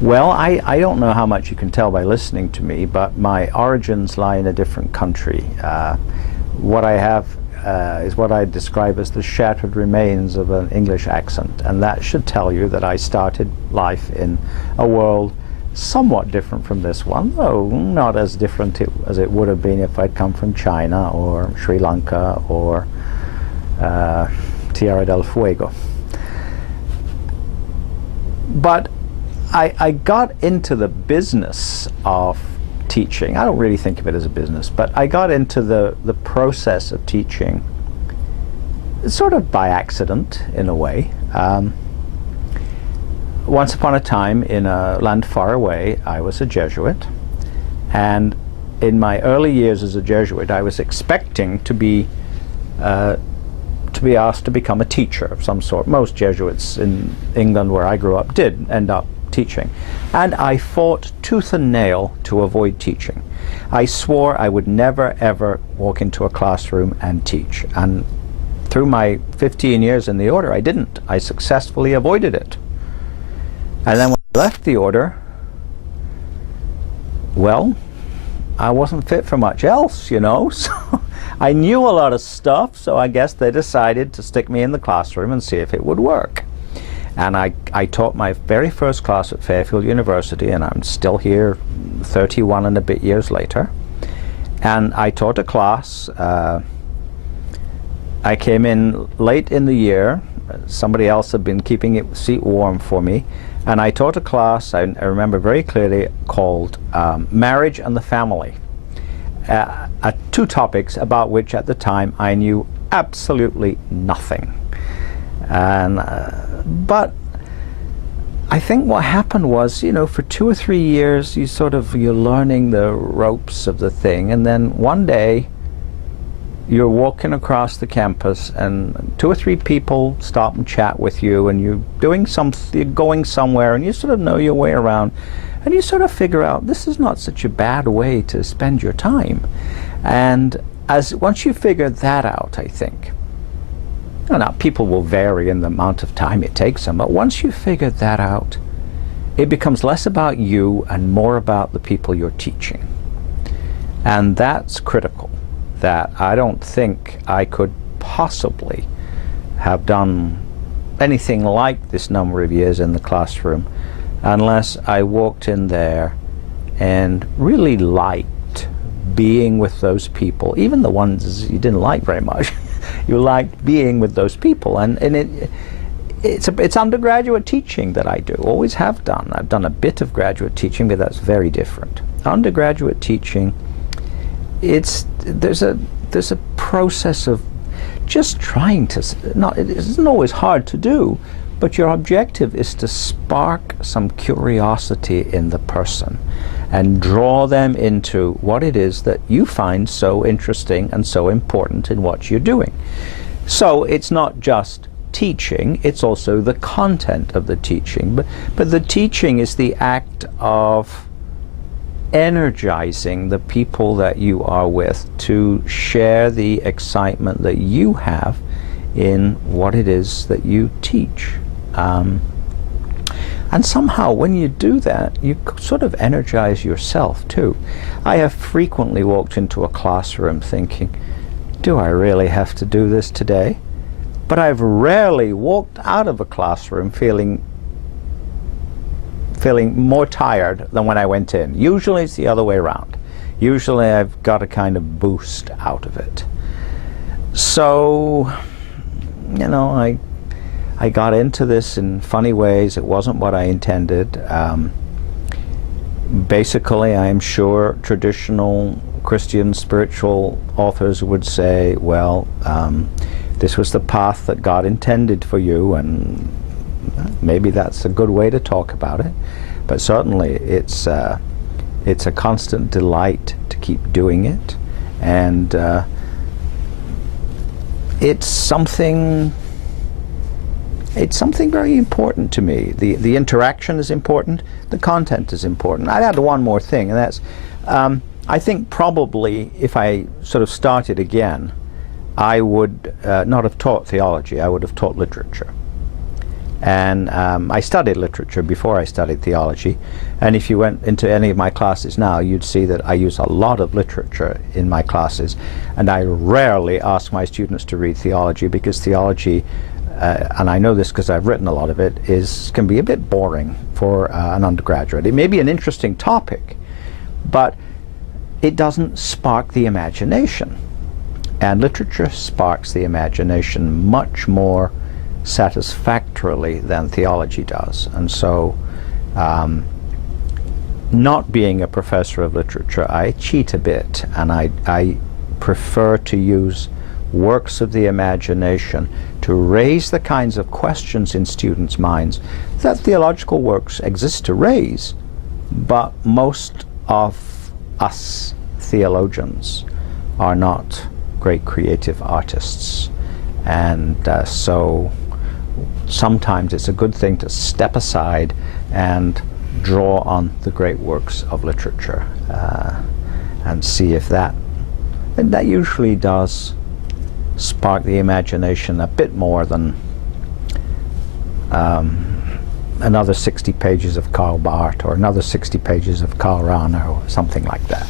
Well, I don't know how much you can tell by listening to me, but my origins lie in a different country. What I have is what I describe as the shattered remains of an English accent, and that should tell you that I started life in a world somewhat different from this one, though not as different as it would have been if I'd come from China or Sri Lanka or Tierra del Fuego. But I got into the business of teaching. I don't really think of it as a business, but I got into the process of teaching sort of by accident, in a way. Once upon a time, in a land far away, I was a Jesuit, and in my early years as a Jesuit, I was expecting to be asked to become a teacher of some sort. Most Jesuits in England, where I grew up, did end up teaching, and I fought tooth and nail to avoid teaching. I swore I would never ever walk into a classroom and teach, and through my 15 years in the order, I didn't. I successfully avoided it. And then when I left the order, well, I wasn't fit for much else, you know. So I knew a lot of stuff, so I guess they decided to stick me in the classroom and see if it would work. And I taught my very first class at Fairfield University, and I'm still here 31 and a bit years later. And I taught a class. I came in late in the year. Somebody else had been keeping the seat warm for me. And I taught a class, I remember very clearly, called Marriage and the Family. Two topics about which at the time I knew absolutely nothing. And but I think what happened was, you know, for 2 or 3 years you're learning the ropes of the thing, and then one day you're walking across the campus and 2 or 3 people stop and chat with you, and you're going somewhere, and you sort of know your way around, and you sort of figure out this is not such a bad way to spend your time. And once you figure that out, I think, now people will vary in the amount of time it takes them, but once you figure that out, it becomes less about you and more about the people you're teaching. And that's critical. That I don't think I could possibly have done anything like this number of years in the classroom unless I walked in there and really liked being with those people, even the ones you didn't like very much. You liked being with those people, and it's undergraduate teaching that I do, always have done. I've done a bit of graduate teaching, but that's very different. Undergraduate teaching, there's a process of just trying to, it isn't always hard to do, but your objective is to spark some curiosity in the person and draw them into what it is that you find so interesting and so important in what you're doing. So it's not just teaching, it's also the content of the teaching, but the teaching is the act of energizing the people that you are with to share the excitement that you have in what it is that you teach. And somehow when you do that, you sort of energize yourself too. I have frequently walked into a classroom thinking, do I really have to do this today? But I've rarely walked out of a classroom feeling more tired than when I went in. Usually it's the other way around. Usually I've got a kind of boost out of it. So, you know, I got into this in funny ways. It wasn't what I intended. Basically, I'm sure traditional Christian spiritual authors would say, well, this was the path that God intended for you, and maybe that's a good way to talk about it. But certainly it's a constant delight to keep doing it, and it's something very important to me. The interaction is important, the content is important. I'd add one more thing, and that's I think probably if I sort of started again, I would not have taught theology, I would have taught literature. And I studied literature before I studied theology, and if you went into any of my classes now, you'd see that I use a lot of literature in my classes, and I rarely ask my students to read theology, because theology, and I know this because I've written a lot of it, can be a bit boring for an undergraduate. It may be an interesting topic, but it doesn't spark the imagination, and literature sparks the imagination much more satisfactorily than theology does. And so, not being a professor of literature, I cheat a bit, and I prefer to use works of the imagination to raise the kinds of questions in students' minds that theological works exist to raise, but most of us theologians are not great creative artists. And so sometimes it's a good thing to step aside and draw on the great works of literature and see if that usually does spark the imagination a bit more than another 60 pages of Karl Barth or another 60 pages of Karl Rahner or something like that.